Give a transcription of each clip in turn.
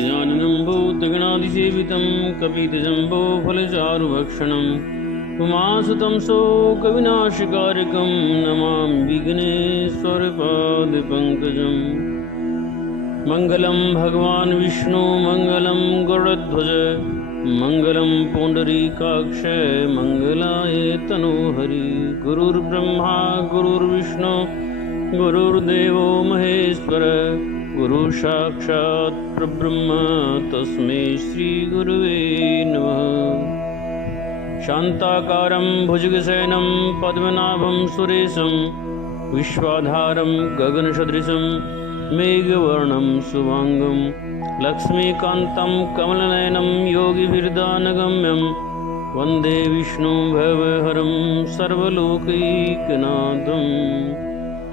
गजाननं भूतगणाधिसेवितं कपितजम्बो फलचारुभक्षणं उमासुतं शोकविनाशकारकं नमामि विघ्नेश्वरपादपङ्कजम्। मङ्गलं भगवान् विष्णु मङ्गलं गरुडध्वज मङ्गलं पुण्डरीकाक्ष मङ्गलाय तनोहरि। गुरुर्ब्रह्मा गुरुर्विष्णु गुरुर्देवो महेश्वर गुरु साक्षात् परब्रह्म तस्मै श्रीगुरुवे नमः। शान्ताकारं भुजगशयनं पद्मनाभं सुरेशं विश्वाधारं गगनसदृशं मेघवर्णं शुभांगं लक्ष्मीकान्तं कमलनयनं योगिभिर्दानगम्यं वन्दे विष्णु भवहरं सर्वलोकैकनाथं।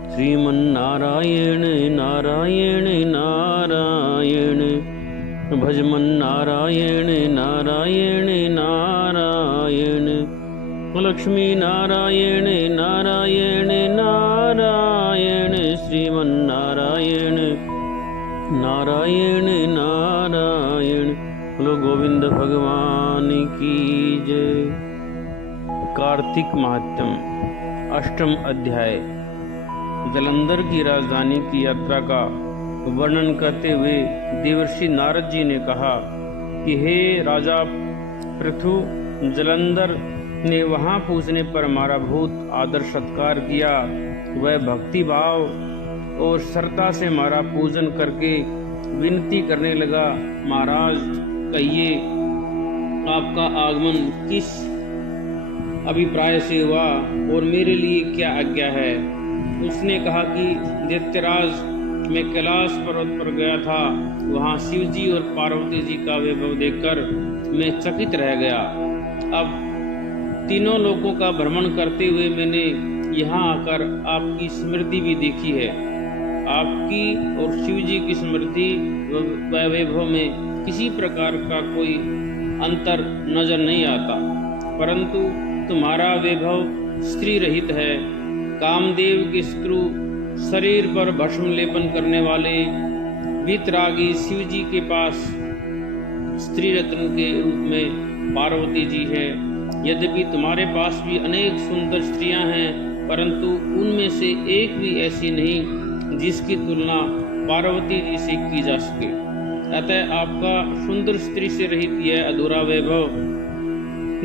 श्रीमन्नारायण नारायण नारायण भजमन्नारायण नारायण नारायण लक्ष्मी नारायण नारायण नारायण श्रीमन्नारायण नारायण नारायण। बोलो गोविंद भगवान की जय। कार्तिक महात्म्य अष्टम अध्याय। जालंधर की राजधानी की यात्रा का वर्णन करते हुए देवर्षि नारद जी ने कहा कि हे राजा पृथु, जालंधर ने वहां पूछने पर हमारा बहुत आदर सत्कार किया। वह भक्ति भाव और श्रद्धा से हमारा पूजन करके विनती करने लगा, महाराज कहिए आपका आगमन किस अभिप्राय से हुआ और मेरे लिए क्या आज्ञा है। उसने कहा कि दैत्यराज, मैं कैलाश पर्वत पर गया था, वहाँ शिव जी और पार्वती जी का वैभव देखकर मैं चकित रह गया। अब तीनों लोकों का भ्रमण करते हुए मैंने यहाँ आकर आपकी स्मृति भी देखी है। आपकी और शिव जी की स्मृति व वैभव में किसी प्रकार का कोई अंतर नजर नहीं आता, परंतु तुम्हारा वैभव स्त्री रहित है। कामदेव के शत्रु शरीर पर भस्म लेपन करने वाले वीतरागी शिव जी के पास स्त्री रत्न के रूप में पार्वती जी है। यद्यपि तुम्हारे पास भी अनेक सुंदर स्त्रियां हैं, परंतु उनमें से एक भी ऐसी नहीं जिसकी तुलना पार्वती जी से की जा सके। अतः आपका सुंदर स्त्री से रहित यह अधूरा वैभव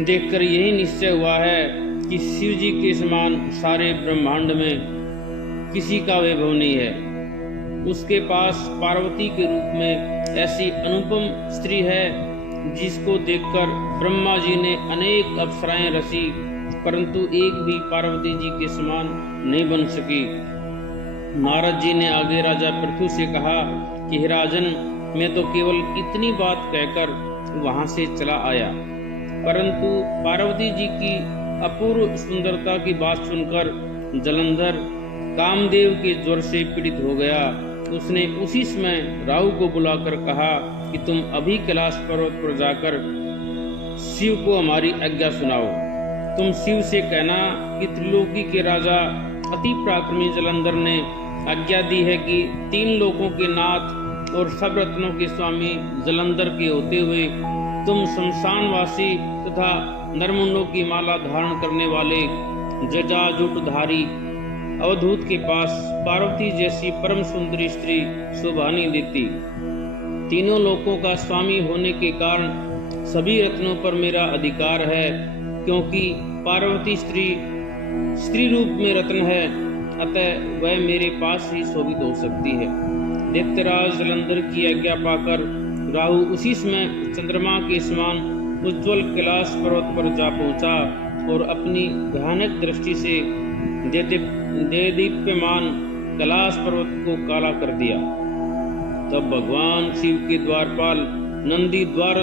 देखकर यही निश्चय हुआ है कि शिव जी के समान सारे ब्रह्मांड में किसी का वैभव नहीं है। उसके पास पार्वती के रूप में ऐसी अनुपम स्त्री है जिसको देखकर ब्रह्मा जी ने अनेक अप्सराएं रची, परंतु एक भी पार्वती जी के समान नहीं बन सकी। नारद जी ने आगे राजा पृथु से कहा कि हे राजन, मैं तो केवल इतनी बात कहकर वहां से चला आया, परंतु पार्वती जी की अपूर्व सुंदरता की बात सुनकर जालंधर कामदेव के ज्वर से पीड़ित हो गया। उसने उसी समय राहु को बुलाकर कहा कि तुम अभी कैलाश पर्वत पर जाकर शिव को हमारी आज्ञा सुनाओ। तुम शिव से कहना कि त्रिलोकी के राजा अति पराक्रमी जालंधर ने आज्ञा दी है कि तीन लोकों के नाथ और सब रत्नों के स्वामी जालंधर के होते हुए तुम शमशानवासी तथा नरमुंडों की माला धारण करने वाले जटाजूटधारी अवधूत के पास पार्वती जैसी परम सुंदरी स्त्री शोभा नहीं देती। तीनों लोकों का स्वामी होने के कारण सभी रत्नों पर मेरा अधिकार है, क्योंकि पार्वती स्त्री रूप में रत्न है, अतः वह मेरे पास ही शोभित हो सकती है। दैत्यराज जालंधर की आज्ञा पाकर राहु उसी समय चंद्रमा के समान उज्ज्वल कैलाश पर्वत पर जा पहुंचा और अपनी भयानक दृष्टि से देदीप्यमान कैलाश पर्वत को काला कर दिया। तब भगवान शिव के द्वारपाल नंदी द्वार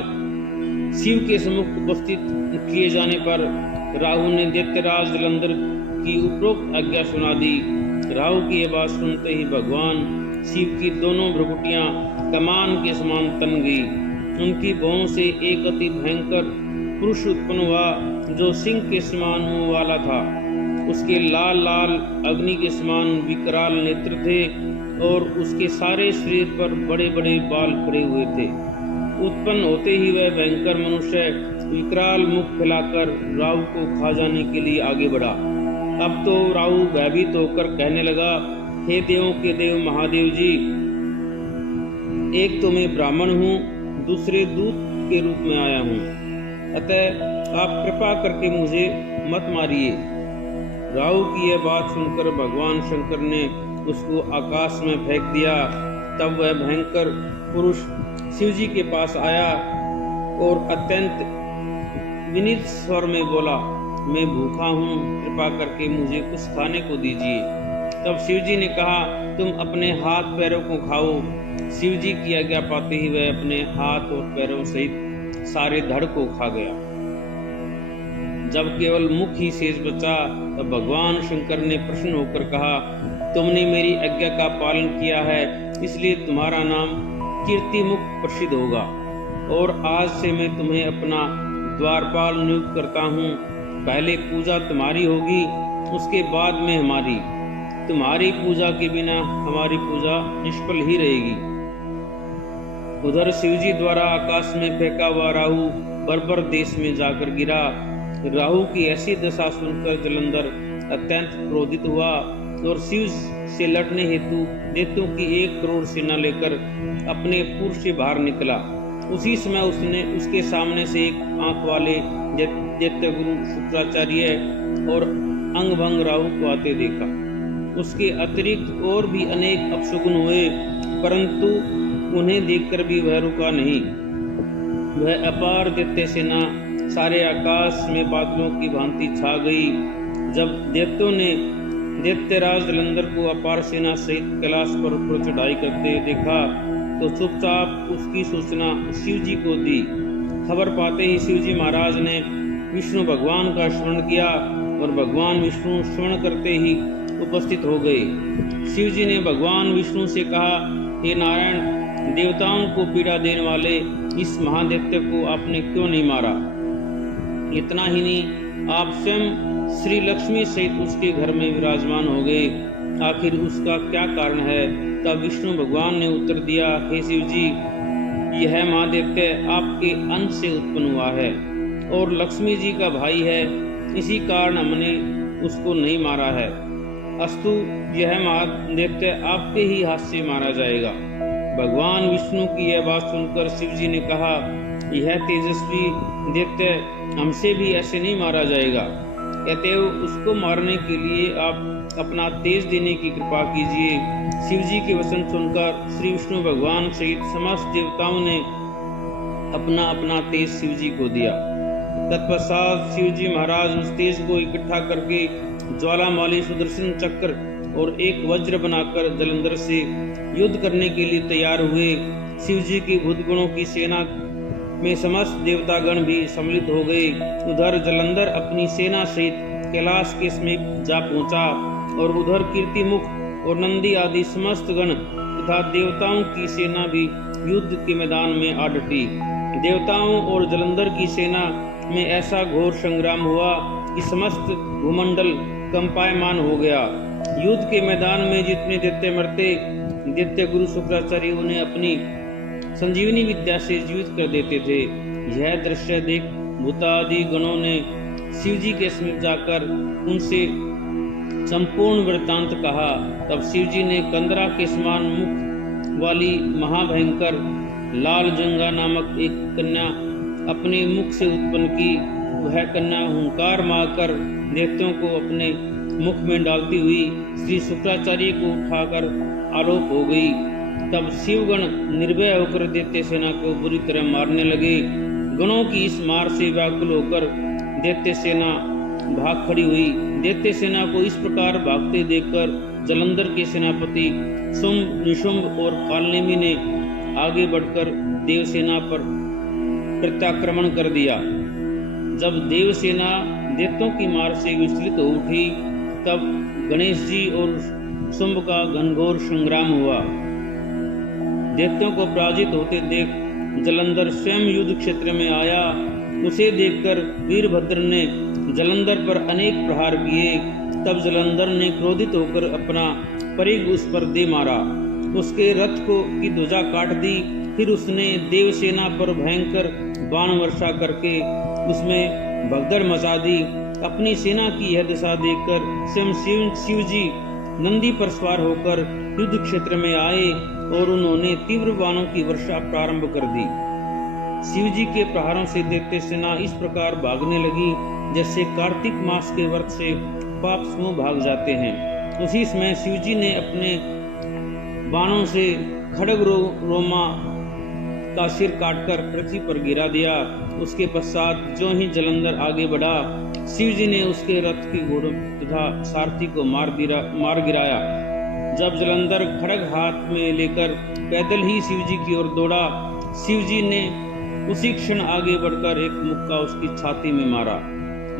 शिव के सम्मुख उपस्थित किए जाने पर राहु ने दैत्यराज जालंधर की उपरोक्त आज्ञा सुना दी। राहु की यह बात सुनते ही भगवान शिव की दोनों भ्रुकुटियां कमान के समान तन गई। उनकी भौं से एक अति भयंकर पुरुष उत्पन्न हुआ जो सिंह के समान मुंह वाला था। उसके लाल लाल अग्नि के समान विकराल नेत्र थे और उसके सारे शरीर पर बड़े बड़े बाल खड़े हुए थे। उत्पन्न होते ही वह भयंकर मनुष्य विकराल मुख फैलाकर राहु को खा जाने के लिए आगे बढ़ा। अब तो राहु भयभीत होकर कहने लगा, हे देवों के देव महादेव जी, एक तो मैं ब्राह्मण हूँ, दूसरे दूत के रूप में आया हूँ, अतः आप कृपा करके मुझे मत मारिए। राहु की यह बात सुनकर भगवान शंकर ने उसको आकाश में फेंक दिया। तब वह भयंकर पुरुष शिव जी के पास आया और अत्यंत विनीत स्वर में बोला, मैं भूखा हूँ, कृपा करके मुझे कुछ खाने को दीजिए। तब शिव जी ने कहा, तुम अपने हाथ पैरों को खाओ। शिव जी की आज्ञा पाते ही वह अपने हाथ और पैरों सहित सारे धड़ को खा गया। जब केवल मुख ही शेष बचा, तब भगवान शंकर ने प्रसन्न होकर कहा, तुमने मेरी आज्ञा का पालन किया है, इसलिए तुम्हारा नाम कीर्तिमुख प्रसिद्ध होगा। और आज से मैं तुम्हें अपना द्वारपाल नियुक्त करता हूँ। पहले पूजा तुम्हारी होगी, उसके बाद में हमारी। तुम्हारी पूजा के बिना हमारी पूजा निष्फल ही रहेगी। उधर शिवजी द्वारा आकाश में फेंका हुआ राहु बर्बर देश में जाकर गिरा। राहु की ऐसी दशा सुनकर जलंधर अत्यंत क्रोधित हुआ और शिव से लड़ने हेतु दैत्यों की 1 करोड़ सेना लेकर अपने पुर से बाहर निकला। उसी समय उसने उसके सामने से एक आंख वाले दैत्य गुरु शुक्राचार्य और अंगभंग राहु को आते देखा। उसके अतिरिक्त और भी अनेक अपशकुन हुए, परंतु उन्हें देखकर भी वह रुका नहीं। वह अपार दैत्य सेना सारे आकाश में बादलों की भांति छा गई। जब दैत्यों ने दैत्यराज जलंधर को अपार सेना सहित कैलाश पर चढ़ाई करते देखा तो चुपचाप उसकी सूचना शिव जी को दी। खबर पाते ही शिव जी महाराज ने विष्णु भगवान का स्मरण किया और भगवान विष्णु स्मरण करते ही उपस्थित हो गए। शिव जी ने भगवान विष्णु से कहा, हे नारायण, देवताओं को पीड़ा देने वाले इस महादैत्य को आपने क्यों नहीं मारा? इतना ही नहीं, आप स्वयं श्री लक्ष्मी सहित उसके घर में विराजमान हो गए। आखिर उसका क्या कारण है? तब विष्णु भगवान ने उत्तर दिया, हे शिव जी, यह महादैत्य आपके अंश से उत्पन्न हुआ है और लक्ष्मी जी का भाई है, इसी कारण हमने उसको नहीं मारा है। अस्तु, यह महादैत्य आपके ही हाथ से मारा जाएगा। भगवान विष्णु की यह बात सुनकर शिव जी ने कहा, यह तेजस्वी दैत्य हमसे भी ऐसे नहीं मारा जाएगा। अतएव उसको मारने के लिए आप अपना तेज देने की कृपा कीजिए। शिव जी के वचन सुनकर श्री विष्णु भगवान सहित समस्त देवताओं ने अपना अपना तेज शिव जी को दिया। तत्पश्चात शिव जी महाराज उस तेज को इकट्ठा करके ज्वालामाली सुदर्शन चक्र और एक वज्र बनाकर जलंधर से युद्ध करने के लिए तैयार हुए। शिव जी की भूतगणों की सेना में समस्त देवतागण भी सम्मिलित हो गए। उधर जलंधर अपनी सेना सहित कैलाश के समीप जा पहुंचा और उधर कीर्तिमुख और नंदी आदि समस्त गण तथा देवताओं की सेना भी युद्ध के मैदान में आ डटी। देवताओं और जलंधर की सेना में ऐसा घोर संग्राम हुआ कि समस्त भूमंडल कंपायमान हो गया। युद्ध के मैदान में जितने दैत्य मरते, दैत्य गुरु शुक्राचार्य उन्हें अपनी संजीवनी विद्या से जीवित कर देते थे। यह दृश्य देख भूतादि गणों ने शिव जी के समीप जाकर उनसे संपूर्ण वृत्तांत कहा। तब शिव जी ने कंदरा के समान मुख वाली महाभयंकर लाल जंगा नामक एक कन्या अपने मुख से उत्पन्न की। वह कन्या हुंकार मारकर दैत्यों को अपने मुख में डालती हुई श्री शुक्राचार्य को उठाकर आलोक हो गई। तब शिवगण निर्भय होकर दैत्य सेना को बुरी तरह मारने लगे। गणों की इस मार से व्याकुल होकर दैत्य सेना भाग खड़ी हुई। दैत्य सेना को इस प्रकार भागते देखकर जलंधर के सेनापति शुंभ, निशुंभ और कालनेमी ने आगे बढ़कर देवसेना पर प्रत्याक्रमण कर दिया। जब देवसेना दैत्यों की मार से विचलित हो उठी, तब गणेश जी और शुंभ का घनघोर संग्राम हुआ। दैत्यों को पराजित होते देख जलंधर स्वयं युद्ध क्षेत्र में आया। उसे देखकर वीरभद्र ने जलंधर पर अनेक प्रहार किए। तब जलंधर ने क्रोधित होकर अपना परिघ उस पर दे मारा। उसके रथ को की ध्वजा काट दी। फिर उसने देवसेना पर भयंकर बाण वर्षा करके उसमें भगदड़ मचा दी। अपनी सेना की यह दशा देखकर स्वयं शिव जी नंदी पर सवार होकर युद्ध क्षेत्र में आए और उन्होंने तीव्र बाणों की वर्षा प्रारंभ कर दी। शिव जी के प्रहारों से दैत्य सेना इस प्रकार भागने लगी जैसे कार्तिक मास के व्रत से पाप समूह भाग जाते हैं। उसी समय शिव जी ने अपने बाणों से खड्ग रोमा का सिर काटकर पृथ्वी पर गिरा दिया। उसके पश्चात जो ही जलंधर आगे बढ़ा, शिव जी ने उसके रथ के घोड़ों तथा सारथी को मार गिराया। जब जलंधर खड्ग हाथ में लेकर पैदल ही शिव जी की ओर दौड़ा, शिव जी ने उसी क्षण आगे बढ़कर एक मुक्का उसकी छाती में मारा,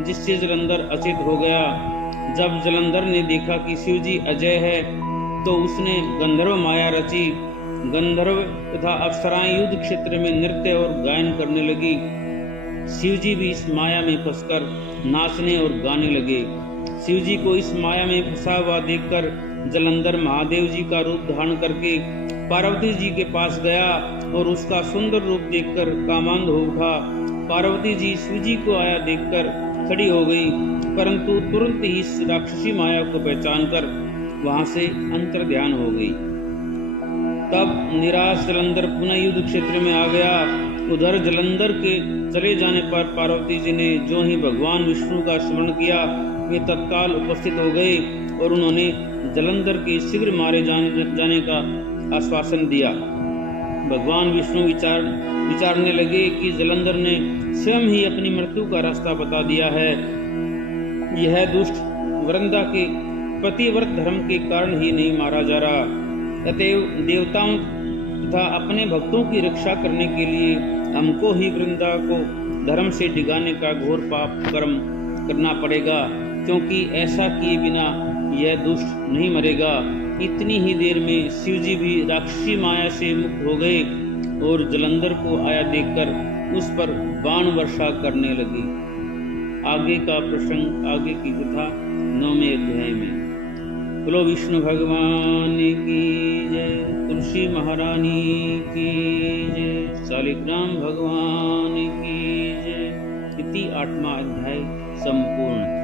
जिससे जलंधर अचेत हो गया। जब जलंधर ने देखा कि शिव जी अजय है, तो उसने गंधर्व माया रची। गंधर्व तथा अप्सराएं युद्ध क्षेत्र में नृत्य और गायन करने लगी। शिव जी भी इस माया में फंसकर नाचने और गाने लगे। शिव जी को इस माया में फंसा हुआ देखकर जलंधर महादेव जी का रूप धारण करके पार्वती जी के पास गया और उसका सुंदर रूप देखकर कामांध हो उठा। पार्वती जी शिव जी को आया देखकर खड़ी हो गई, परंतु तुरंत ही इस राक्षसी माया को पहचानकर वहां से अंतर ध्यान हो गई। तब निराश जलंधर पुनः युद्ध क्षेत्र में आ गया। उधर जलंधर के चले जाने पर पार्वती जी ने जो ही भगवान विष्णु का स्मरण किया, वे तत्काल उपस्थित हो गए और उन्होंने जलंधर के शीघ्र मारे जाने का आश्वासन दिया। भगवान विष्णु विचारने लगे कि जलंधर ने स्वयं ही अपनी मृत्यु का रास्ता बता दिया है। यह दुष्ट वृंदा के पतिव्रत धर्म के कारण ही नहीं मारा जा रहा। अतएव देवताओं तथा अपने भक्तों की रक्षा करने के लिए हमको ही वृंदा को धर्म से डिगाने का घोर पाप कर्म करना पड़ेगा, क्योंकि ऐसा किए बिना यह दुष्ट नहीं मरेगा। इतनी ही देर में शिव जी भी राक्षसी माया से मुक्त हो गए और जलंधर को आया देखकर उस पर बाण वर्षा करने लगे। आगे का प्रसंग, आगे की कथा 9वें अध्याय में। बोलो विष्णु भगवान की जय, तुलसी महारानी की जय, शालिग्राम भगवान की जय। इति 8वां अध्याय संपूर्ण।